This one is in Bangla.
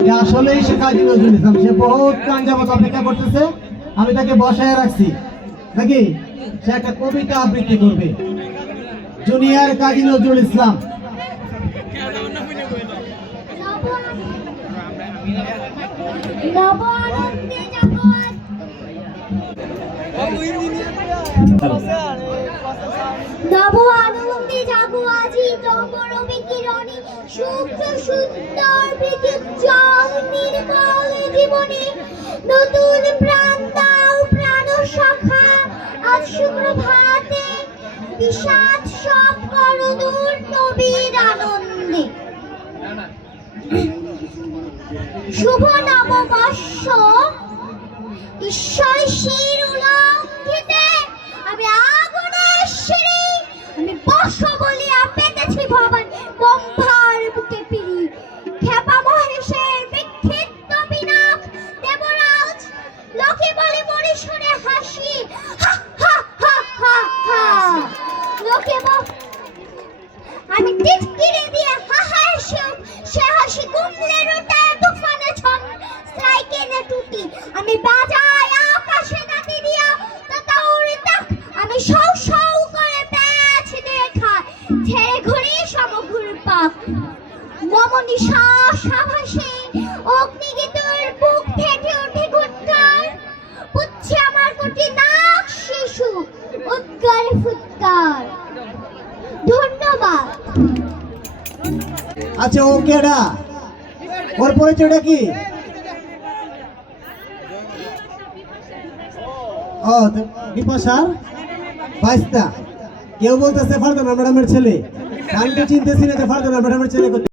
আসলেই সে কাজী নজরুল ইসলাম, সে বহুত কান যাবত অপেক্ষা করতেছে, আমি তাকে বসায় রাখছি নাকি সে একটা কবিতা আবৃত্তি করবে। জুনিয়র কাজী নজরুল ইসলাম। নব আনন্দে জাগো আজি তমরবে কিরণে শুভ্র সুন্দর বিদ্যুজ্জ্বল নির্মল জীবনে নতুন প্রাণ দাও প্রাণ সখা আজ সুপ্রভাতে বিষাদ সব করো দূর নবীর আনন্দে। শুভ নববর্ষ ঈশ্বর শির উলঙ্ঘিতে আমি আগুনের শিরি আমি বর্ষ বলিয়া পেতেছি ভবন বম্ভার বুকে পিড়ি খেপা মহেশের বিক্ষিপ্ত বিনাক দেবরাজ লোকে বলে মরি শুনে হাসি হা হা হা হা হা লোকে আমি টিটকিরি দিয়ে হাহা সে হাসি কুমলে রোটা তুফানে ছন সাইকেলে টুটি আমি বাজাই আকাশে নাতি দিয়া তাতাউরি তাক আমি সৌ সৌ করে প্যাচ দেখা ছেড়ে ঘুরি সমঘুর পাক মমনি সাভাসে অগ্নিগীতর বুক ফেটে ওঠে গুটকার পুচ্ছে আমার কোটি নাক শিশু উৎকার ফুৎকার। ধন্যবাদ। আচ্ছা ও কেডা, ওর পরিচয়টা কি? ও বিপাশার বাইস্তা। কেউ বলতেছে ফারজানা ম্যাডামের ছেলে, আমি তো চিনতেছি না যে ফারজানা ম্যাডামের ছেলে।